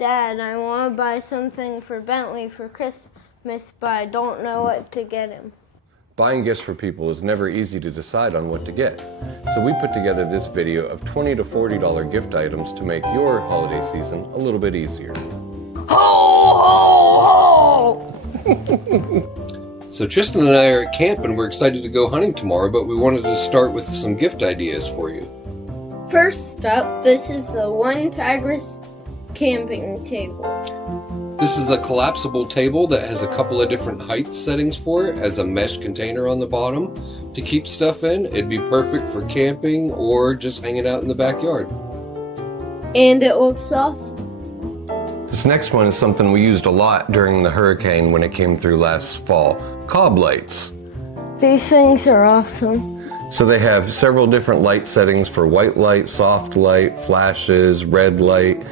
Dad, I want to buy something for Bentley for Christmas, but I don't know what to get him. Buying gifts for people is never easy to decide on what to get. So we put together this video of $20 to $40 gift items to make your holiday season a little bit easier. Ho, ho, ho! So Tristan and I are at camp and we're excited to go hunting tomorrow, but we wanted to start with some gift ideas for you. First up, this is the One Tigress camping table. This is a collapsible table that has a couple of different height settings for it, as a mesh container on the bottom to keep stuff in. It'd be perfect for camping or just hanging out in the backyard. And it looks awesome. This next one is something we used a lot during the hurricane when it came through last fall. Cob lights. These things are awesome. So they have several different light settings for white light, soft light, flashes, red light.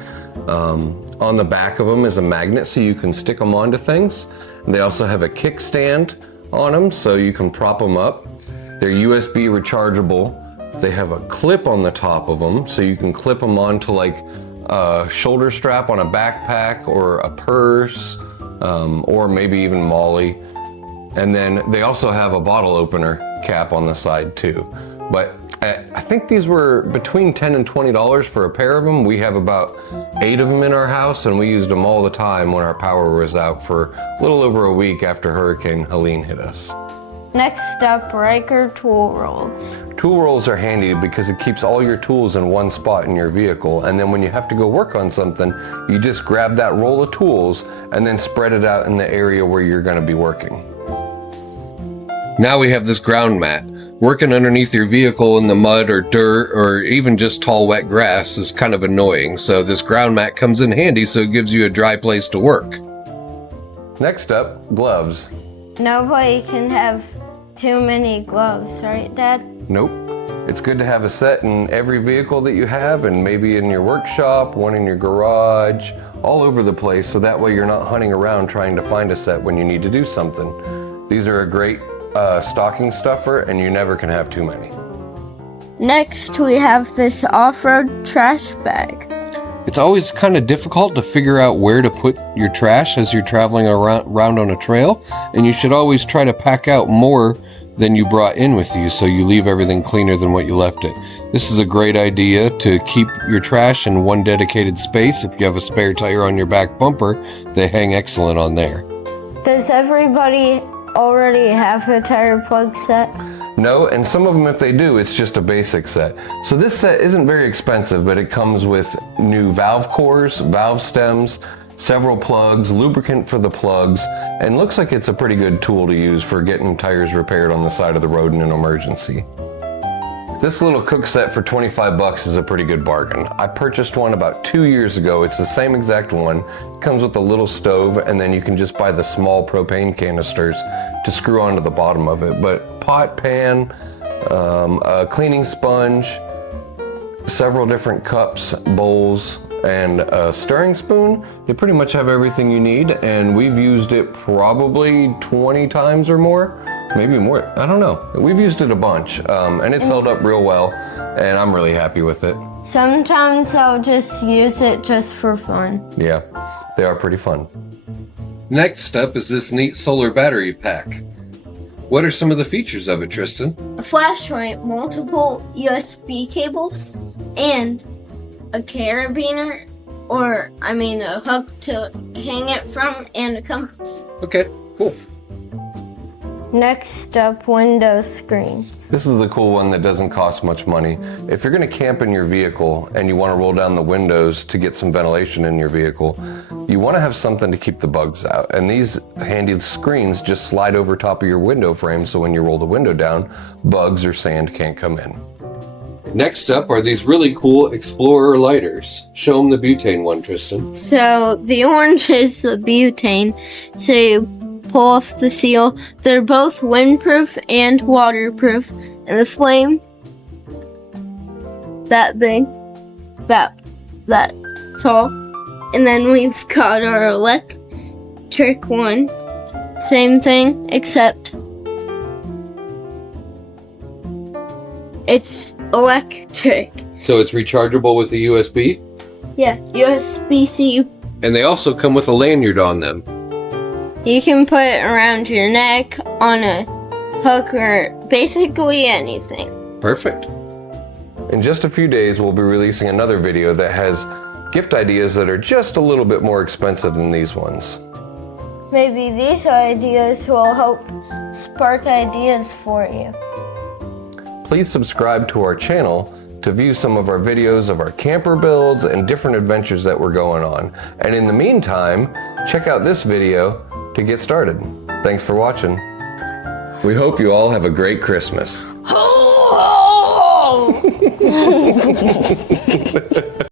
On the back of them is a magnet so you can stick them onto things. And they also have a kickstand on them so you can prop them up. They're USB rechargeable. They have a clip on the top of them so you can clip them onto like a shoulder strap on a backpack or a purse, or maybe even Molly. And then they also have a bottle opener cap on the side too. But I think these were between $10 and $20 for a pair of them. We have about 8 of them in our house and we used them all the time when our power was out for a little over a week after Hurricane Helene hit us. Next up, Ryker tool rolls. Tool rolls are handy because it keeps all your tools in one spot in your vehicle, and then when you have to go work on something, you just grab that roll of tools and then spread it out in the area where you're going to be working. Now we have this ground mat. Working underneath your vehicle in the mud or dirt or even just tall wet grass is kind of annoying, so this ground mat comes in handy so it gives you a dry place to work. Next up, gloves. Nobody can have too many gloves, right, Dad? Nope. It's good to have a set in every vehicle that you have, and maybe in your workshop, one in your garage, all over the place, so that way you're not hunting around trying to find a set when you need to do something. These are a great stocking stuffer, and you never can have too many. Next, we have this off-road trash bag. It's always kind of difficult to figure out where to put your trash as you're traveling around on a trail, and you should always try to pack out more than you brought in with you so you leave everything cleaner than what you left it. This is a great idea to keep your trash in one dedicated space. If you have a spare tire on your back bumper, they hang excellent on there. Does everybody already have a tire plug set? No, and some of them, if they do, it's just a basic set. So this set isn't very expensive, but it comes with new valve cores, valve stems, several plugs, lubricant for the plugs, and looks like it's a pretty good tool to use for getting tires repaired on the side of the road in an emergency. This little cook set for 25 bucks is a pretty good bargain. I purchased one about 2 years ago. It's the same exact one. It comes with a little stove, and then you can just buy the small propane canisters to screw onto the bottom of it. But pot, pan, a cleaning sponge, several different cups, bowls, and a stirring spoon, they pretty much have everything you need, and we've used it probably 20 times or more. Maybe more, I don't know. We've used it a bunch, and it's held up real well, and I'm really happy with it. Sometimes I'll just use it just for fun. Yeah, they are pretty fun. Next up is this neat solar battery pack. What are some of the features of it, Tristan? A flashlight, multiple USB cables, and a carabiner, a hook to hang it from, and a compass. Okay, cool. Next up, window screens. This is the cool one that doesn't cost much money. If you're going to camp in your vehicle and you want to roll down the windows to get some ventilation in your vehicle, you want to have something to keep the bugs out. And these handy screens just slide over top of your window frame, so when you roll the window down, bugs or sand can't come in. Next up are these really cool Explorer lighters. Show them the butane one, Tristan. So the orange is the butane. So you pull off the seal. They're both windproof and waterproof. And the flame, that big, about that tall. And then we've got our electric one. Same thing, except it's electric. So it's rechargeable with the USB? Yeah, USB-C And they also come with a lanyard on them. You can put it around your neck, on a hook, or basically anything. Perfect. In just a few days, we'll be releasing another video that has gift ideas that are just a little bit more expensive than these ones. Maybe these ideas will help spark ideas for you. Please subscribe to our channel to view some of our videos of our camper builds and different adventures that we're going on. And in the meantime, check out this video to get started. Thanks for watching. We hope you all have a great Christmas. Ho, ho!